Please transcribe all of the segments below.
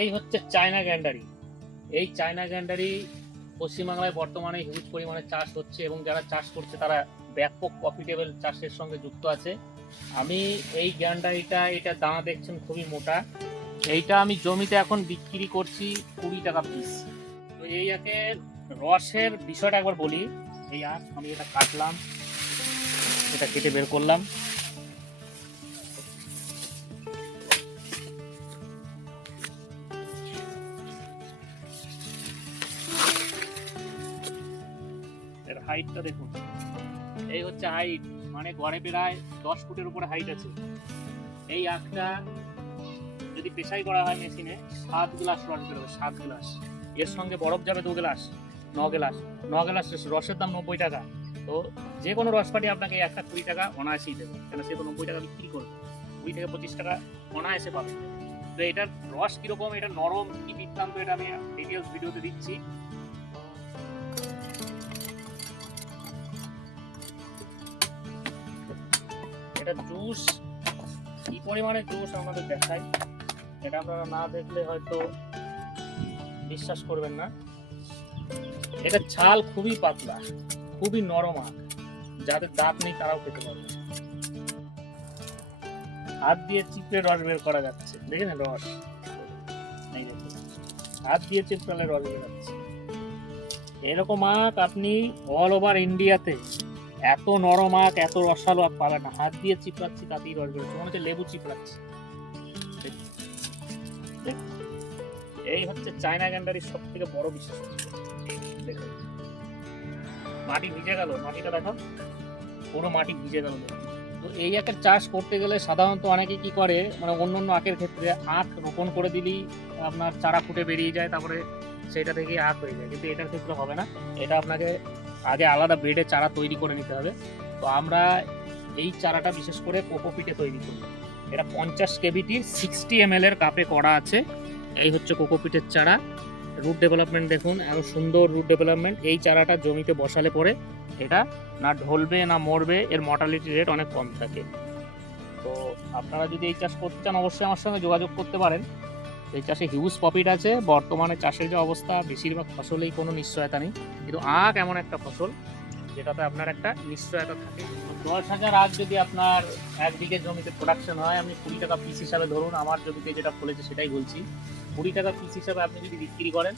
এই হচ্ছে চায়না গ্যান্ডারি। এই চায়না গ্যান্ডারি পশ্চিমবাংলায় বর্তমানে হিউজ পরিমাণে চাষ হচ্ছে এবং যারা চাষ করছে তারা ব্যাপক প্রফিটেবল চাষের সঙ্গে যুক্ত আছে। আমি এই গ্যান্ডারিটা, এটা দানা দেখছেন খুবই মোটা, এইটা আমি জমিতে এখন বিক্রি করছি 20 টাকা পিস। তো এই আগে রসের বিষয়টা একবার বলি। এই আখ আমি এটা কাটলাম, এটা কেটে বের করলাম। এর হাইটটা দেখুন, এই হচ্ছে হাইট, মানে গড়ে প্রায় 10 ফুটের উপরে হাইট আছে। এই আখটা যদি পেশাই করা হয় মেশিনে 7 গ্লাস রস বেরোবে, 7 গ্লাস। এর সঙ্গে বরফ যাবে 2 গ্লাস, 9 গ্লাস। 9 গ্লাস রসের দাম 90 টাকা। তো যে কোনো রসপাটি আপনাকে একটা 20 টাকা অনায়াসেই দেবে, কেন সে তো 90 টাকা বিক্রি করবে, 20 থেকে 25 টাকা অনায়াসে পাবে। তো এটার রস কিরকম, এটা নরম কি বৃত্তান্ত, এটা আমি ডিটেলস ভিডিওতে দিচ্ছি। এটা জুস কি পরিমাণে জুস আমাদের দেখাই, এটা আপনারা না দেখলে হয়তো বিশ্বাস করবেন না। এটা ছাল খুবই পাতলা, খুবই নরম আখ, যাদের দাঁত নেই তারাও খেতে পারবে। হাত দিয়ে চিপড়ে রস বের করা যাচ্ছে, দেখেন রস, এই দেখুন হাত দিয়ে চিপড়ালে রস বের যাচ্ছে। এরকম আখ আপনি অল ওভার ইন্ডিয়াতে এত নরম আখ, এত রসালো আখ পাবেন না। হাত দিয়ে চিপড়াচ্ছি তাতেই রস বেরোচ্ছে, মনে হচ্ছে লেবু চিপড়াচ্ছি। এই হচ্ছে চায়না গ্যান্ডারির সব থেকে বড় বিশেষত্ব। দেখুন মাটি ভিজে গেল, মাটিটা দেখো পুরো মাটি ভিজে গেল। তো এই আখের চাষ করতে গেলে সাধারণত অনেকে কি করে, মানে অন্য অন্য আখের ক্ষেত্রে আখ রোপণ করে দিলেই আপনার চারা ফুটে বেরিয়ে যায়, তারপরে সেটা থেকে আখ হয়ে যায়, কিন্তু এটার ক্ষেত্রে হবে না। এটা আপনাকে আগে আলাদা বেডে চারা তৈরি করে নিতে হবে। তো আমরা এই চারাটা বিশেষ করে কোকোপিটে তৈরি করি। এটা 50 কেবিটির 60 ml এর কাপে করা আছে। এই হচ্ছে কোকোপিটের চারা। রুট ডেভেলপমেন্ট দেখুন, এত সুন্দর রুট ডেভেলপমেন্ট। এই চারাটা জমিতে বসালে পরে এটা না ঢলবে না মরবে, এর মর্টালিটি রেট অনেক কম থাকে। তো আপনারা যদি এই চাষ করতে চান অবশ্যই আমার সঙ্গে যোগাযোগ করতে পারেন। এই চাষে হিউজ প্রফিট আছে। বর্তমানে চাষের যে অবস্থা, বেশিরভাগ ফসলেই কোনো নিশ্চয়তা নেই, কিন্তু আখ এমন একটা ফসল যেটাতে আপনার একটা নিশ্চয়তা থাকে। 10,000 আখ যদি আপনার 1 বিঘে জমিতে প্রোডাকশন হয়, আপনি 20 টাকা পিস হিসাবে ধরুন, আমার জমিতে যেটা ফলেছে সেটাই বলছি, 20 টাকা পিস হিসাবে আপনি যদি বিক্রি করেন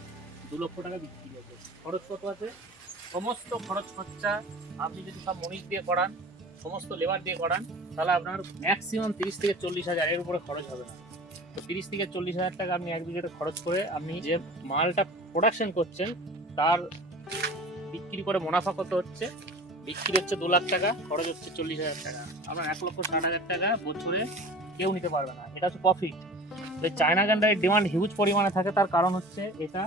2 লক্ষ টাকা বিক্রি হবে। খরচ কত আছে? সমস্ত খরচ খরচা আপনি যদি সব মরিচ দিয়ে করান, সমস্ত লেবার দিয়ে করান, তাহলে আপনার ম্যাক্সিমাম 30 থেকে 40 হাজার, এর উপরে খরচ হবে না। তো 30 থেকে 40 হাজার টাকা আপনি 1 বিঘাতে খরচ করে আপনি যে মালটা প্রোডাকশন করছেন তার বিক্রি করে মুনাফা কত হচ্ছে? বিক্রি হচ্ছে 2 লাখ টাকা, খরচ হচ্ছে 40 হাজার টাকা। আপনার 1,60,000 টাকা বছরে কেউ নিতে পারবে না, এটা হচ্ছে প্রফিট। তো চায়না গ্যান্ডারির ডিমান্ড হিউজ পরিমাণে থাকে, তার কারণ হচ্ছে এটা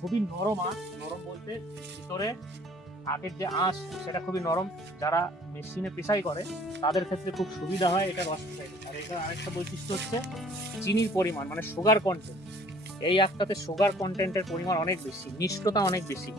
খুবই নরম আখ। নরম বলতে ভিতরে আখের যে আঁশ সেটা খুবই নরম। যারা মেশিনে পেশাই করে তাদের ক্ষেত্রে খুব সুবিধা হয় এটা রস পেশাই। আর এটা আরেকটা বৈশিষ্ট্য হচ্ছে চিনির পরিমাণ, মানে সুগার কন্টেন্ট। এই আখটাতে সুগার কন্টেন্টের পরিমাণ অনেক বেশি, মিষ্টতা অনেক বেশি।